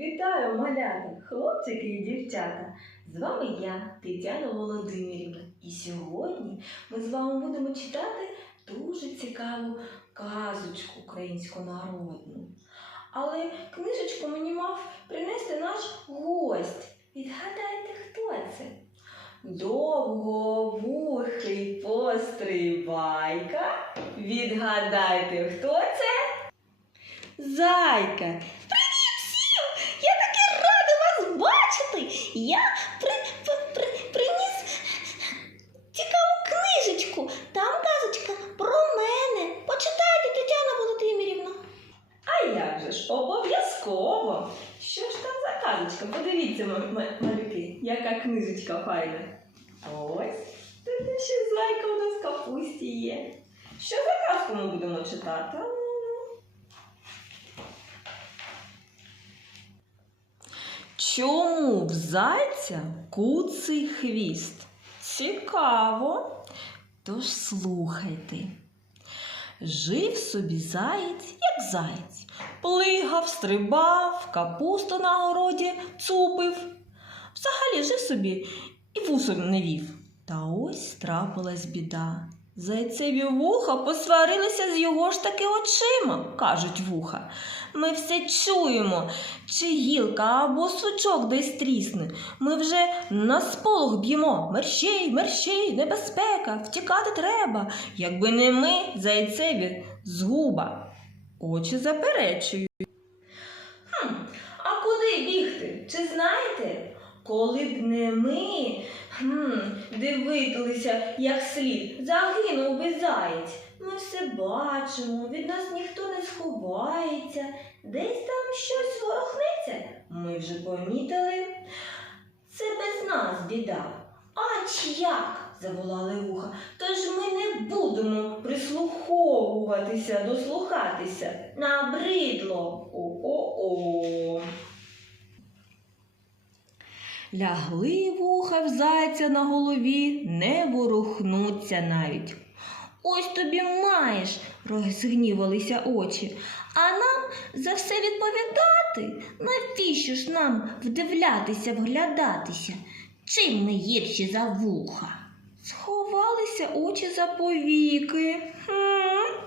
Вітаю, малята, хлопчики і дівчата! З вами я, Тетяна Володимирівна. І сьогодні ми з вами будемо читати дуже цікаву казочку українську народну. Але книжечку мені мав принести наш гость. Відгадайте, хто це? Довговухий пострибайка. Відгадайте, хто це? Зайка. Я таки рада вас бачити. Я при, при, при, приніс цікаву книжечку. Там казочка про мене. Почитайте, Тетяна Володимирівна. А як же ж, обов'язково. Що ж там за казочка? Подивіться, малюки, яка книжечка файна. Ось, тут ще зайка у нас в капусті є. Що за казку ми будемо читати? Чому в зайця куций хвіст? Цікаво. Тож слухайте. Жив собі заєць, як заєць. Плигав, стрибав, капусту на городі цупив. Взагалі жив собі і вусом не вів. Та ось трапилась біда. Зайцеві вуха посварилися з його ж таки очима, кажуть вуха. Ми все чуємо, чи гілка або сучок десь трісне. Ми вже на сполох б'ємо. Мерщій, мерщій, небезпека, втікати треба. Якби не ми, зайцеві, згуба. Очі заперечують. Хм, а куди бігти? Чи знаєте? Коли б не ми хм, дивилися як слід, загинув би заєць. Ми все бачимо, від нас ніхто не сховається, десь там щось ворохнеться. Ми вже помітили. Це без нас біда. Ач як? заволали вуха. Тож ми не будемо прислуховуватися, дослухатися. Набридло. О-о-о. Лягли вуха зайця на голові, не ворухнуться навіть. Ось тобі маєш, розгнівалися очі. А нам за все відповідати? Навіщо ж нам вдивлятися, вглядатися? Чим не гірші за вуха? Сховалися очі за повіки. Хм.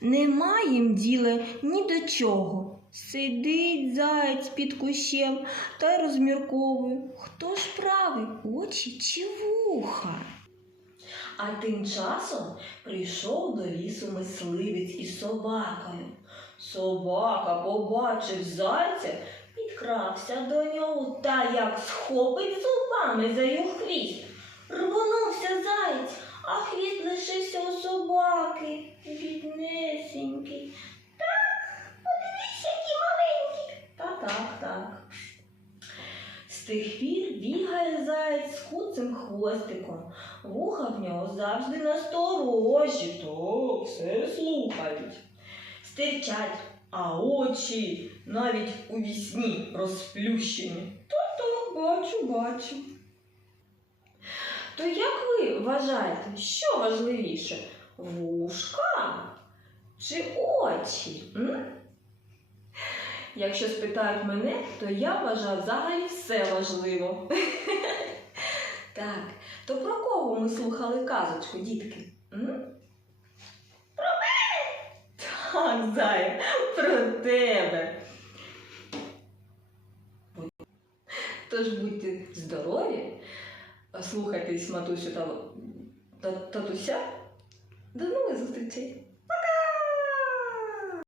Нема їм діла ні до чого. Сидить заєць під кущем та й розмірковує, хто ж правий, очі чи вуха. А тим часом прийшов до лісу мисливець із собакою. Собака побачив зайця, підкрався до нього та як схопить зубами за його хвіст. Рвонувся заєць, а хвіст лишився у собаки. Біднесенький. Подивись, які маленькі. Та так, так. З тих пір бігає заєць з куцим хвостиком. Вуха в нього завжди насторожі, то все слухають. Стирчать, а очі навіть у вісні розплющені. То-то, бачу, бачу. То як ви вважаєте, що важливіше? Вушка чи очі? М? Якщо спитають мене, то я вважаю взагалі все важливо. Так, то про кого ми слухали казочку, дітки? Про мене? Так, Зая, про тебе. Тож будьте здорові, слухайтесь матусю та татуся. До нових зустрічей!